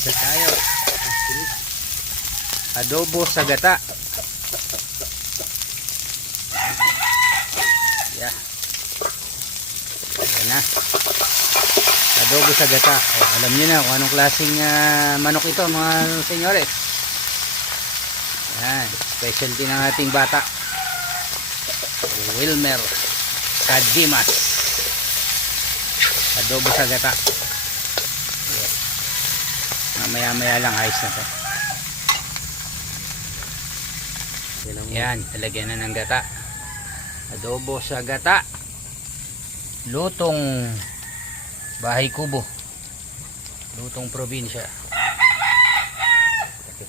Isa tayo. Adobo sa gata. Yeah. Ayan na. Adobo sa gata. O, alam niyo na kung anong klaseng manok ito mga senyores. Ayan. Specialty ng ating bata. Wilmer Kadimas. Adobo sa gata. Yeah. Mamaya lang ayos na to. Yan, talagyan na ng gata. Adobo sa gata. Lutong bahay kubo. Lutong probinsya.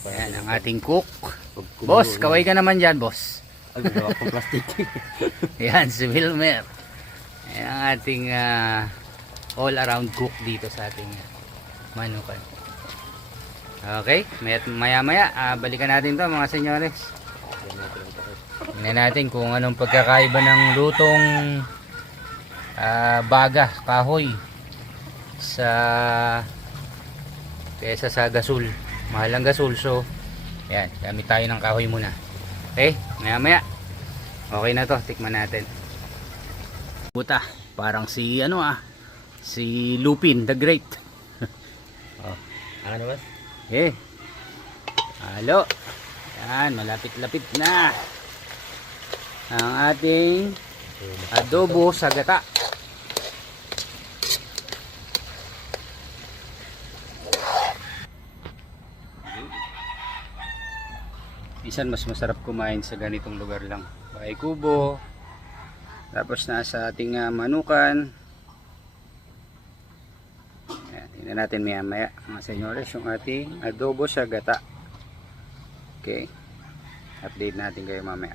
Yan ang ating cook. Boss, kaway ka naman dyan, boss. Plastic. Yan, si Wilmer. Yan ang ating all around cook dito sa ating manukan. Okay, maya balikan natin to mga senyores. Tingnan natin kung anong pagkakaiba ng lutong baga, kahoy kesa sa gasol. Mahal ang gasol, so ayan, gamit tayo ng kahoy muna. Okay, maya okay na to, tikman natin. Buta, parang si si Lupin the Great. Oh, Ano ba? okay. Halo. Yan, malapit-lapit na ang ating adobo sa gata. Minsan mas masarap kumain sa ganitong lugar lang. Bahay kubo. Tapos nasa ating manukan. Ayan, tingnan natin maya mga senyores yung ating adobo sa gata. Okay. Update natin kayo mamaya.